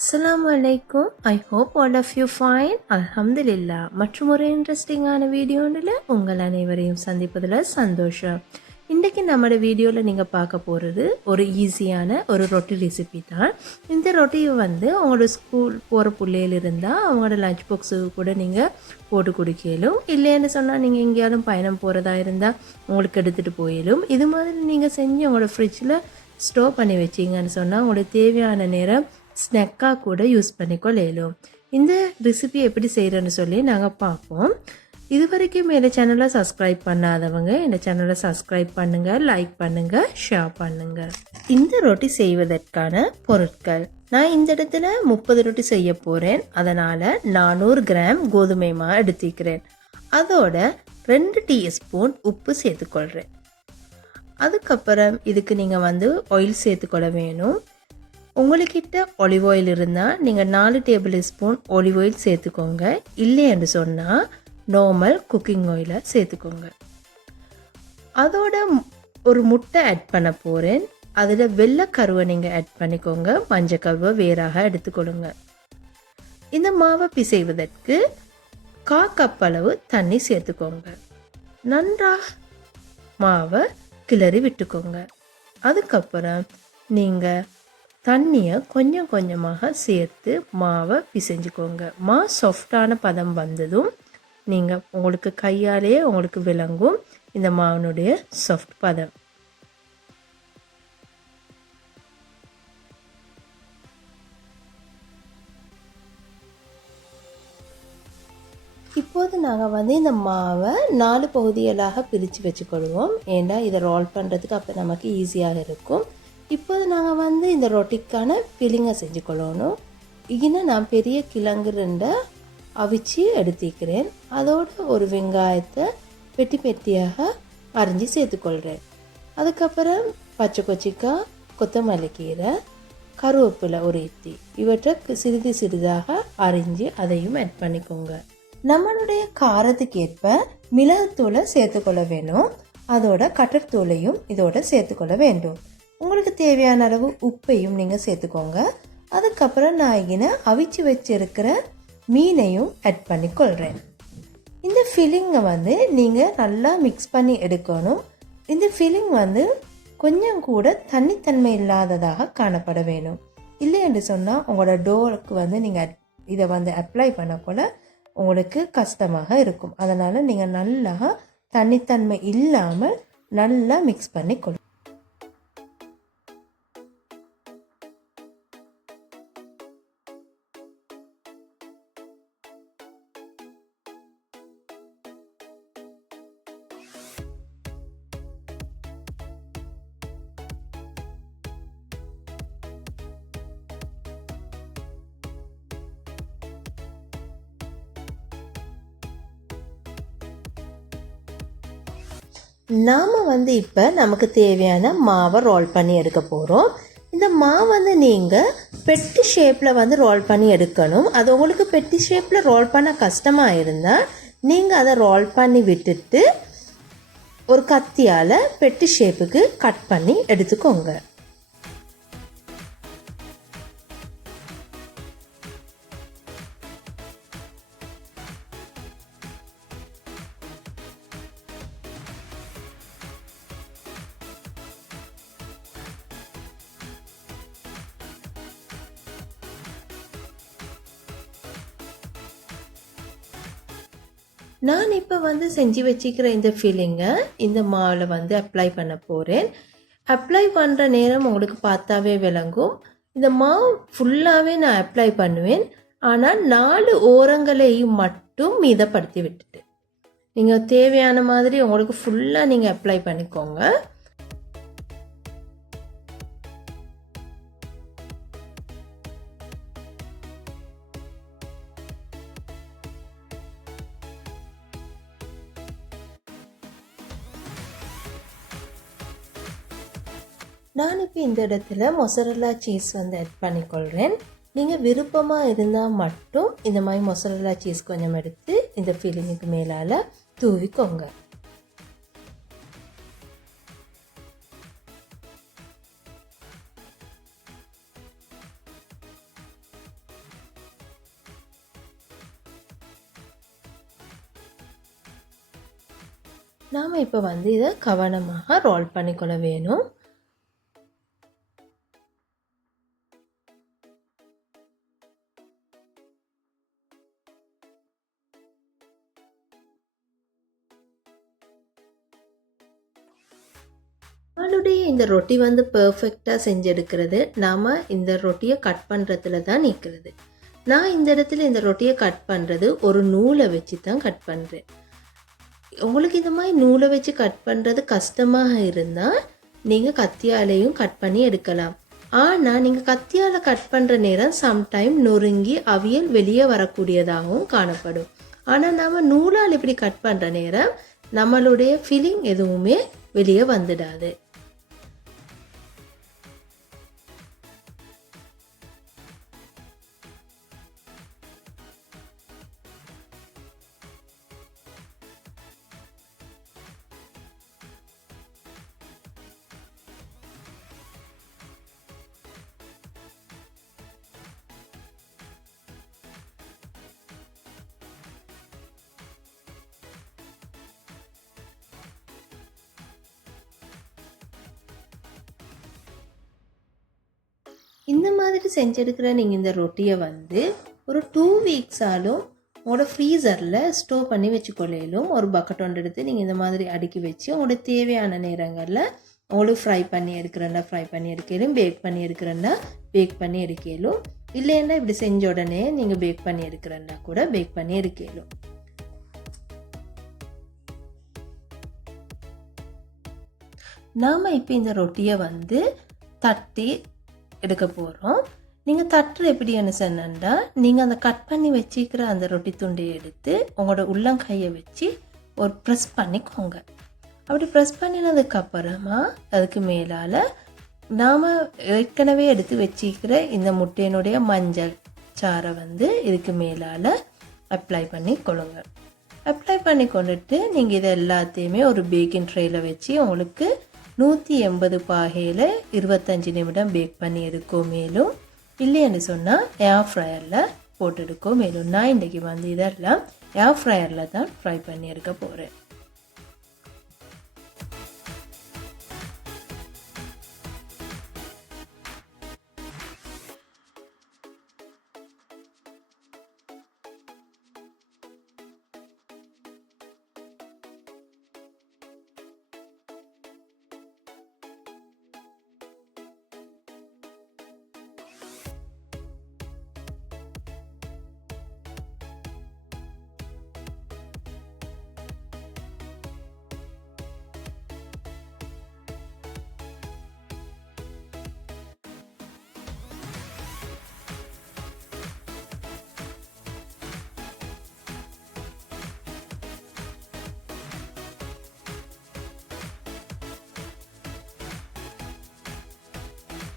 Assalamu alaikum. I hope all of you fine. Alhamdulillah. மற்றும் ஒரு இன்ட்ரெஸ்டிங்கான வீடியோவில் உங்கள் அனைவரையும் சந்திப்பதில் சந்தோஷம். இன்றைக்கி நம்மளோட வீடியோவில் நீங்கள் பார்க்க போகிறது ஒரு ஈஸியான ஒரு ரொட்டி ரெசிபி தான். இந்த ரொட்டியை உங்களோட ஸ்கூல் போகிற பிள்ளைகள் இருந்தால் அவங்களோட லஞ்ச் பாக்ஸுக்கு கூட நீங்கள் போட்டு குடிக்கலும். இல்லைன்னு சொன்னால் நீங்கள் எங்கேயாலும் பயணம் போகிறதா இருந்தால் உங்களுக்கு எடுத்துகிட்டு போயிடும். இது மாதிரி நீங்கள் செஞ்சு உங்களோட ஃப்ரிட்ஜில் ஸ்டோர் பண்ணி வச்சிங்கன்னு சொன்னால் உங்களுக்கு தேவையான நேரம் ஸ்நாக்காக கூட யூஸ் பண்ணிக்கொள்ளும். இந்த ரெசிபி எப்படி செய்கிறேன்னு சொல்லி நாங்கள் பார்ப்போம். இது வரைக்கும் இந்த சேனலை சப்ஸ்கிரைப் பண்ணாதவங்க இந்த சேனலை சப்ஸ்கிரைப் பண்ணுங்கள், லைக் பண்ணுங்கள், ஷேர் பண்ணுங்கள். இந்த ரொட்டி செய்வதற்கான பொருட்கள், நான் இந்த இடத்துல 30 ரொட்டி செய்ய போகிறேன். அதனால் 400 கிராம் கோதுமை மாவு எடுத்துக்கிறேன். அதோட 2 டீஸ்பூன் உப்பு சேர்த்துக்கொள்கிறேன். அதுக்கப்புறம் இதுக்கு நீங்கள் ஆயில் சேர்த்துக்கொள்ள வேணும். உங்கள்கிட்ட ஒலிவ் ஆயில் இருந்தால் நீங்கள் 4 டேபிள் ஸ்பூன் ஒலிவ் ஆயில் சேர்த்துக்கோங்க. இல்லை என்று சொன்னால் நார்மல் குக்கிங் ஆயிலை சேர்த்துக்கோங்க. அதோட ஒரு முட்டை ஆட் பண்ண போகிறேன். அதில் வெள்ளை கருவை நீங்கள் ஆட் பண்ணிக்கோங்க, மஞ்சள் கருவை வேறாக எடுத்துக்கொள்ளுங்க. இந்த மாவை பிசைவதற்கு 1/4 கப் அளவு தண்ணி சேர்த்துக்கோங்க. நன்றாக மாவை கிளறி விட்டுக்கோங்க. அதுக்கப்புறம் நீங்கள் தண்ணியை கொஞ்சம் கொஞ்சமாக சேர்த்து மாவை பிசைஞ்சுக்கோங்க. சாஃப்டான பதம் வந்ததும் நீங்கள் உங்களுக்கு கையாலேயே உங்களுக்கு விளங்கும் இந்த மாவினுடைய சாஃப்ட் பதம். இப்போது நாங்கள் இந்த மாவை 4 பகுதிகளாக பிரித்து வச்சுக்கொள்வோம். ஏன்னா இதை ரோல் பண்ணுறதுக்கு அப்போ நமக்கு ஈஸியாக இருக்கும். இப்போது நாங்கள் இந்த ரொட்டிக்கான ஃபில்லிங்கை செஞ்சு கொள்ளணும். இங்கே நான் பெரிய கிழங்கு 2 அவிச்சு எடுத்துக்கிறேன். அதோடு ஒரு வெங்காயத்தை பெட்டி பெட்டியாக அரிஞ்சு சேர்த்துக்கொள்கிறேன். அதுக்கப்புறம் பச்சை கொச்சிக்காய், கொத்தமல்லி கீரை, கருவேப்பிலை ஒரு இத்தி, இவற்றை சிறிது சிறிதாக அரிஞ்சு அதையும் ஆட் பண்ணிக்கோங்க. நம்மளுடைய காரத்துக்கு ஏற்ப மிளகுத்தூளை சேர்த்துக்கொள்ள வேணும். அதோட கட்டர்தூளையும் இதோட சேர்த்துக்கொள்ள வேண்டும். உங்களுக்கு தேவையான அளவு உப்பையும் நீங்கள் சேர்த்துக்கோங்க. அதுக்கப்புறம் நான் இங்கே அவிச்சு வச்சிருக்கிற மீனையும் ஆட் பண்ணிக்கொள்கிறேன். இந்த ஃபில்லிங்கை நீங்கள் நல்லா மிக்ஸ் பண்ணி எடுக்கணும். இந்த ஃபில்லிங் கொஞ்சம் கூட தண்ணித்தன்மை இல்லாததாக காணப்பட வேணும். இல்லை என்று சொன்னால் உங்களோட டோருக்கு நீங்கள் இதை அப்ளை பண்ண போல உங்களுக்கு கஷ்டமாக இருக்கும். அதனால் நீங்கள் நல்லா தண்ணித்தன்மை இல்லாமல் நல்லா மிக்ஸ் பண்ணி கொடு. நாம் இப்போ நமக்கு தேவையான மாவை ரோல் பண்ணி எடுக்க போகிறோம். இந்த மாவு நீங்கள் பெட்டி ஷேப்பில் ரோல் பண்ணி எடுக்கணும். அது உங்களுக்கு பெட்டி ஷேப்பில் ரோல் பண்ண கஷ்டமாக இருந்தால் நீங்கள் அதை ரோல் பண்ணி விட்டுட்டு ஒரு கத்தியால் பெட்டி ஷேப்புக்கு கட் பண்ணி எடுத்துக்கோங்க. நான் இப்போ செஞ்சு வச்சுக்கிற இந்த ஃபீலிங்கை இந்த மாவில் அப்ளை பண்ண போகிறேன். அப்ளை பண்ணுற நேரம் உங்களுக்கு பார்த்தாவே விளங்கும். இந்த மாவு ஃபுல்லாகவே நான் அப்ளை பண்ணுவேன். ஆனால் 4 ஓரங்களையும் மட்டும் மீதப்படுத்தி விட்டுட்டு நீங்கள் தேவையான மாதிரி உங்களுக்கு ஃபுல்லாக நீங்கள் அப்ளை பண்ணிக்கோங்க. நான் இப்போ இந்த இடத்துல மொசரல்லா சீஸ் ஆட் பண்ணிக்கொள்கிறேன். நீங்கள் விருப்பமாக இருந்தால் மட்டும் இந்த மாதிரி மொசரல்லா சீஸ் கொஞ்சம் எடுத்து இந்த ஃபில்லிங்குக்கு மேலால் தூவிக்கோங்க. நாம் இப்போ இதை கவனமாக ரோல் பண்ணிக்கொள்ள வேணும். நம்மளுடைய இந்த ரொட்டி பெர்ஃபெக்டாக செஞ்செடுக்கிறது நாம் இந்த ரொட்டியை கட் பண்ணுறதுல தான் நிற்கிறது. நான் இந்த இடத்துல இந்த ரொட்டியை கட் பண்ணுறது ஒரு நூலை வச்சு தான் கட் பண்ணுறேன். உங்களுக்கு இந்த மாதிரி நூலை வச்சு கட் பண்ணுறது கஷ்டமாக இருந்தால் நீங்கள் கத்தியாலையும் கட் பண்ணி எடுக்கலாம். ஆனால் நீங்கள் கத்தியால் கட் பண்ணுற நேரம் சம்டைம் நொறுங்கி அவியல் வெளியே வரக்கூடியதாகவும் காணப்படும். ஆனால் நம்ம நூலால் இப்படி கட் பண்ணுற நேரம் நம்மளுடைய ஃபீலிங் எதுவுமே வெளியே வந்துடாது. இந்த மாதிரி செஞ்செடுக்கிற நீங்கள் இந்த ரொட்டியை ஒரு 2 வீக்ஸாலும் உங்களோட ஃப்ரீசரில் ஸ்டோர் பண்ணி வச்சுக்கொள்ளையிலும். ஒரு பக்கெட் ஒன்று எடுத்து நீங்கள் இந்த மாதிரி அடுக்கி வச்சு உங்களோட தேவையான நேரங்களில் உங்களுக்கு ஃப்ரை பண்ணி எடுக்கிறேன்டா ஃப்ரை பண்ணி எடுக்கலும், பேக் பண்ணி எடுக்கிறேன்டா பேக் பண்ணி எடுக்கலும், இல்லைன்னா இப்படி செஞ்ச உடனே நீங்கள் பேக் பண்ணி எடுக்கிறேன்டா கூட பேக் பண்ணி எடுக்கலும். நாம் இப்போ இந்த ரொட்டியை தட்டி எடுக்க போகிறோம். நீங்கள் தட்டுற எப்படின்னு சொன்னா நீங்கள் அந்த கட் பண்ணி வச்சுக்கிற அந்த ரொட்டி துண்டையை எடுத்து உங்களோட உள்ளங்கையை வச்சு ஒரு ப்ரெஸ் பண்ணிக்கோங்க. அப்படி ப்ரெஸ் பண்ணினதுக்கப்புறமா அதுக்கு மேலால் நாம் ஏற்கனவே எடுத்து வச்சுக்கிற இந்த முட்டையினுடைய மஞ்சள் சாரை இதுக்கு மேலால் அப்ளை பண்ணி கொள்ளுங்க. அப்ளை பண்ணி கொண்டுட்டு நீங்கள் இதை எல்லாத்தையுமே ஒரு பேக்கிங் ட்ரேயில் வச்சு உங்களுக்கு 180 பாகையில் 25 நிமிடம் பேக் பண்ணி எடுக்கும். மேலும் இல்லைன்னு சொன்னால் ஏர் ஃப்ரையரில் போட்டு எடுக்கும். மேலும் நான் இன்றைக்கி இதெல்லாம் ஏர் ஃப்ரையரில் தான் ஃப்ரை பண்ணி எடுக்க போகிறேன்.